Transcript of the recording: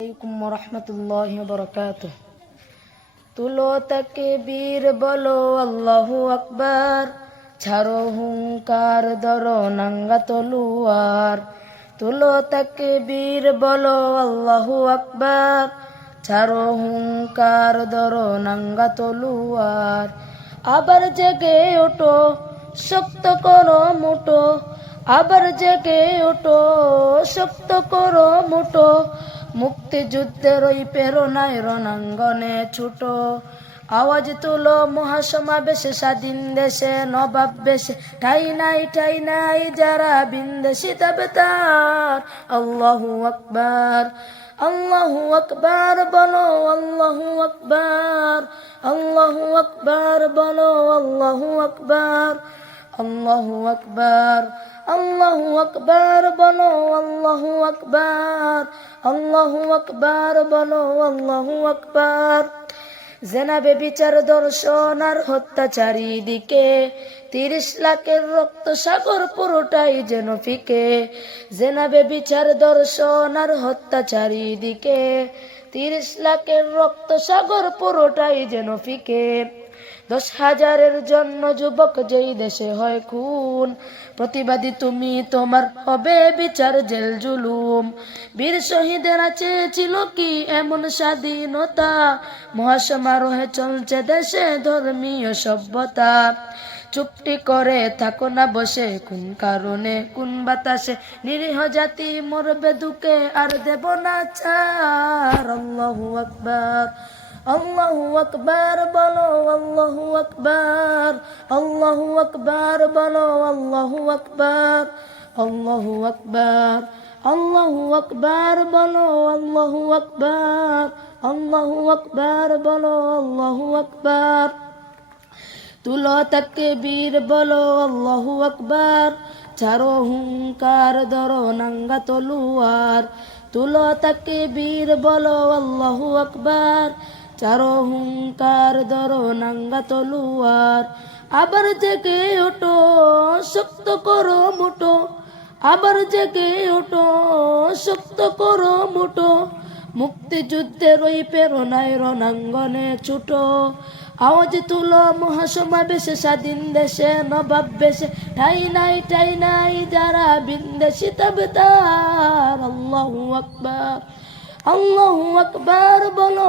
আলাইকুম রহমতুল্লাহ বরকাত তুলো তাকে বীর বলো, আল্লাহু আকবার। ছাড়ো হুঙ্কার ধরো নাঙ্গা তলুয়ার। তুলো তাকে বীর বলো, আল্লাহু আকবার। ছাড়ো হুঙ্কার ধরো নাঙ্গা তলুয়ার। আবার জেগে ওঠো, শক্ত করো মুঠো। আবার জেগে ওঠো, শক্ত করো মুঠো। মুক্তিযুদ্ধের ওই প্রেরণায় রণাঙ্গনে ছুট। আওয়াজ তুলো মহাসমাবেশে, স্বাধীন দেশে, নবাব বেশে। ঠাই নাই ঠাই নাই, যারা বিন্দেশি তবে তার। আল্লাহু আকবার আল্লাহু আকবার, বলো আল্লাহু আকবার আল্লাহু আকবার, বলো আল্লাহু আকবার। আল্লাহু আকবার আল্লাহু আকবার বলো, আল্লাহু আকবার আল্লাহু আকবার বলো, আল্লাহু আকবার। জেনাবে বিচার দর্শন আর হত্যা চারিদিকে, তিরিশ লাখের রক্ত সাগর পুরোটাই যেন ফিকে। জেনাবে বিচার দর্শন আর হত্যা চারিদিকে, তিরিশ লাখের রক্ত সাগর পুরোটাই যেন ফিকে। দশ হাজারের জন্য যুবক যেই দেশে হয় খুন। প্রতিবাদী তুমি তোমার হবে বিচার জেল জুলুম। বীর শহীদেরা চেয়েছিল কি এমন স্বাধীনতা? মহাসমারোহে চলছে দেশে ধর্মীয় সভ্যতা। চুপটি করে থাকো না বসে, কোন কারণে, কোন বাতাসে? নিরীহ জাতি মরবে দুকে আর দেব না চার। আল্লাহু আকবার। আল্লাহু আকবার বলো, আল্লাহু আকবার আল্লাহু আকবার বলো, আল্লাহু আকবার আল্লাহু আকবার আল্লাহু আকবার বলো, আল্লাহু আকবার আল্লাহু আকবার বলো, আল্লাহু আকবার। তুলো তাকে বীর বলো, আল্লাহু আকবার। চারো হুঙ্কার ধরো নাঙ্গা তলুয়ার। তুলো তাকে বীর বলো, আল্লাহু আকবার। চারো হুঙ্কার ধরো নাঙ্গা তলুয়ার। আবার জেগে ওঠো, শক্ত করো মুঠো। আবার জেগে ওঠো, শক্ত করো মুঠো। মুক্তিযুদ্ধের ওই প্রেরণায় রণাঙ্গনে ছুটো। আওয়াজ তুলো মহাসমাবেশে, স্বাধীন দেশে, নবাব বেশে। ঠাই নাই ঠাই নাই, যারা বিন্দেশি তবে তার। আল্লাহু আকবার আল্লাহু আকবার, বলো